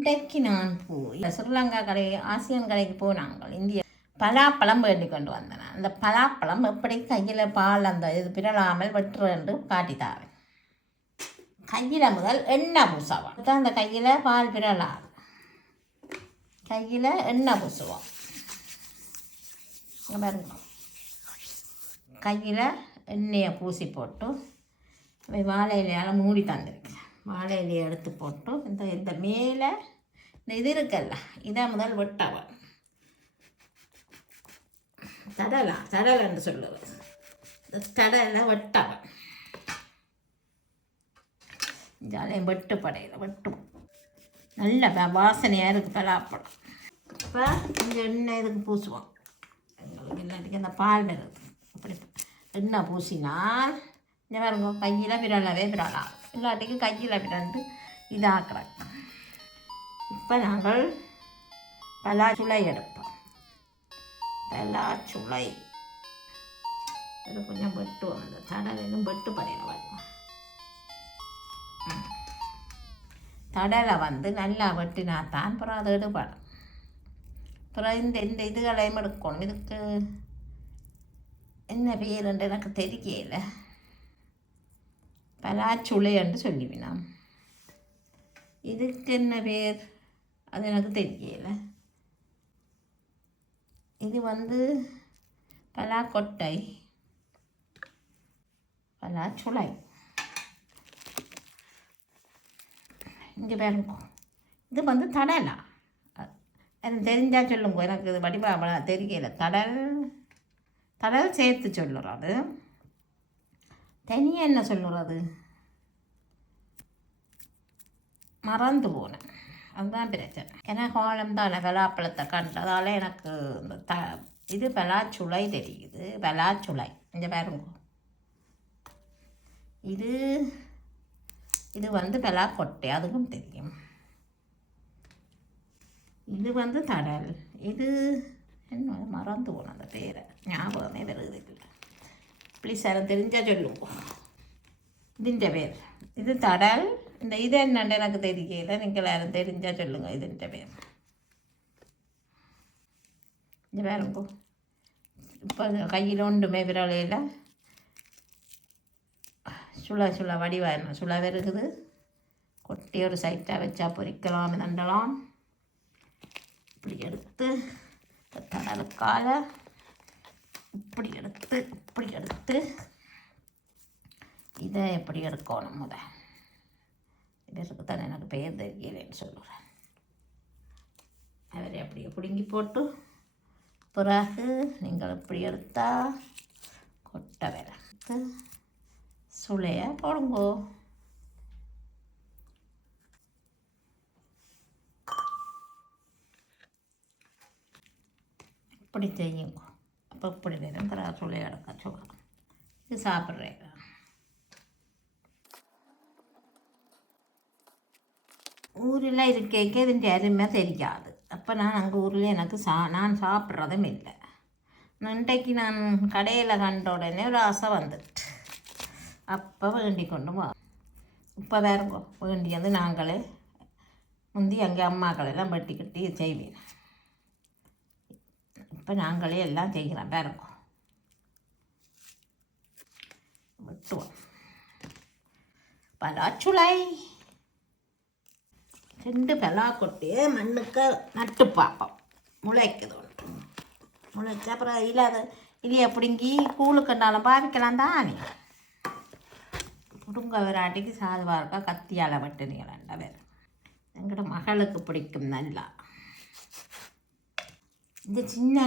இன்றைக்கு நான் போய் ஸ்ரீலங்கா கடை ஆசியன் கடைக்கு போனாங்க இந்திய பலாப்பழம் வேண்டி கொண்டு வந்தேன். அந்த பலாப்பழம் எப்படி கையில் பால் அந்த இது பிறலாமல் வெட்டுறேன்னு காட்டித்தாரேன். கையில் முதல் எண்ணெய் பூசுவோம். தான் அந்த கையில் பால் பிறலாது. கையில் எண்ணெய் பூசுவோம். பாருங்க, கையில் எண்ணெயை பூசி போட்டு வாழை இலையால் மூடி தந்துருக்கேன். வாழை இலையை எடுத்து போட்டு இந்த மேலே இந்த இது இருக்குல்ல, இதை முதல் வெட்டவன் தடல் என்று சொல்லுவது. இந்த தடலை வெட்டவன் ஜாலியாக வெட்டு படையில் வெட்டுவோம். நல்ல வாசனையாக இருக்குது பலாப்பழம். இப்போ இந்த எண்ணெய் இதுக்கு பூசுவோம். எங்களுக்கு எல்லாத்துக்கும் அந்த பால் வருது. அப்படி எண்ணெய் பூசினால் இந்த பாருங்க, கையில் விரலவே விரலாம். எல்லாத்துக்கும் கையில் விரண்டு இதாக்குறோம். இப்போ நாங்கள் பலாச்சுளை எடுப்போம். பலாச்சுளை இது கொஞ்சம் வெட்டுவோம். அந்த தடலும் வெட்டு படையில் வருவோம். தடலை நல்லா வெட்டினா தான் அப்புறம் அதை எடுப்படும். அப்புறம் இந்த இதுகளையும் எடுக்கணும். இதுக்கு என்ன பேருண்டு எனக்கு தெரியல. பலாச்சுளை என்று சொல்லிவினாம். இதுக்கு என்ன பேர் அது எனக்கு தெரியல. இது பலாக்கொட்டை, பலாச்சுளை. இங்கே பாருங்க, இது தடலா. எனக்கு தெரிஞ்சால் சொல்லுங்க. எனக்கு இது வடிவா தெரியல. தடல் சேர்த்து சொல்லுறது. தனியாக என்ன சொல்லுறது மறந்து போனேன். அதுதான் பிரச்சனை. ஏன்னா கோலம் தான் பலாப்பழத்தை கண்டதால் எனக்கு இந்த இது பலாச்சுளை தெரியுது. பலாச்சுளை இங்கே பாருங்க. இது பலாக்கொட்டை, அதுவும் தெரியும். இது தடல். இது என்ன மறந்து போன அந்த பேரை, ஞாபகமே வருது இல்லை. ப்ளீஸ் யாரும் தெரிஞ்சால் சொல்லுங்க இதுன்ற பேர். இது தடல். இது என்னண்டு எனக்கு தெரியல. நீங்கள் யாரும் தெரிஞ்சால் சொல்லுங்கள் இதுன்ற பேர். இந்த பாருங்க, இப்போ கையில் ஒன்றுமே விரலையில் சுள வடிவாயிரம் சுள வருகுது. கொட்டி ஒரு சைட்டாக வச்சா பொரிக்கலாம், நண்டலாம். இப்படி எடுத்து தடலுக்கால இப்படி எடுத்து இதை எப்படி எடுக்கணும் முத. இதற்கு தான் எனக்கு பெயர் தெரியலேன்னு சொல்லுறேன். அவரை அப்படியே பிடுங்கி போட்டு பிறகு நீங்கள் இப்படி எடுத்தால் கொட்டை வேலை சுளைய போடுங்கோ. இப்படி செய்யுங்க. அப்போ இப்படி நேரம் பிறகு சுளைய அடக்க சொல்லலாம். இது சாப்பிட்றேன். ஊரில் இருக்க இதுன்ற அருமை தெரியாது. அப்போ நான் அங்கே ஊரில் எனக்கு நான் சாப்பிட்றதும் இல்லை. இன்றைக்கு நான் கடையில் கண்ட உடனே ஒரு ஆசை வந்துட்டு அப்போ வேண்டி கொண்டு வா. இப்போ வேறுங்கோ வேண்டியது நாங்களே முந்தி எங்கள் அம்மாக்களெல்லாம் வெட்டி கட்டி செய்வேன். இப்போ நாங்களே எல்லாம் செய்கிறோம். வேறுங்கோ வெட்டுவோம். பலாச்சுளை 2 பலாக்கொட்டையை மண்ணுக்கு நட்டு பார்ப்போம். முளைக்குது ஒன்று. முளைச்சா அப்புறம் இலையை பிடுங்கி கூழுக்கண்டாலும் பாவிக்கலாம் தானே. பிடுங்க விராட்டிக்கு சாதுவாக இருக்கா கத்தியால் வெட்டுனீங்களா வேறு. எங்களோட மகளுக்கு பிடிக்கும் நல்லா. இந்த சின்ன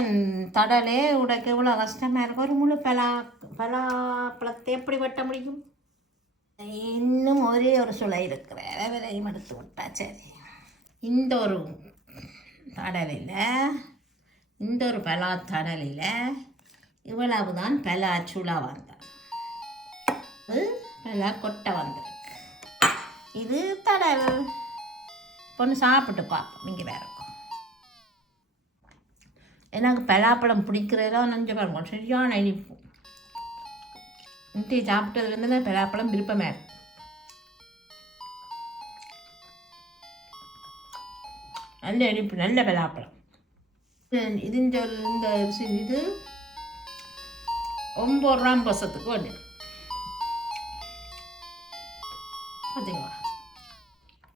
தடலே உடைக்க இவ்வளோ கஷ்டமாக இருக்கும். ஒரு முழு பலாப்பழத்தை எப்படி வெட்ட முடியும்? இன்னும் ஒரே ஒரு சுளை இருக்கிற விலையும் எடுத்து விட்டா சரி. இந்த ஒரு தடலில் இந்த ஒரு பலாத்தடலில் இவ்வளவு தான் பலாச்சுளை வந்தார். பலாக்கொட்டை வந்திருக்கு. இது தடல். பொண்ணு சாப்பிட்டு பார்ப்போம். நீங்கள் வேறு இருக்கும். எனக்கு பலாப்பழம் பிடிக்கிறதா நஞ்சு பாருங்க, சரியான இனிப்பு. இன்றைய சாப்பிட்டதுலேருந்து தான் பலாப்பழம் விருப்பமே. நல்ல இனிப்பு, நல்ல பலாப்பழம். இந்த இது 9 ரூபா வருஷத்துக்கு வேண்டியது. பார்த்தீங்களா?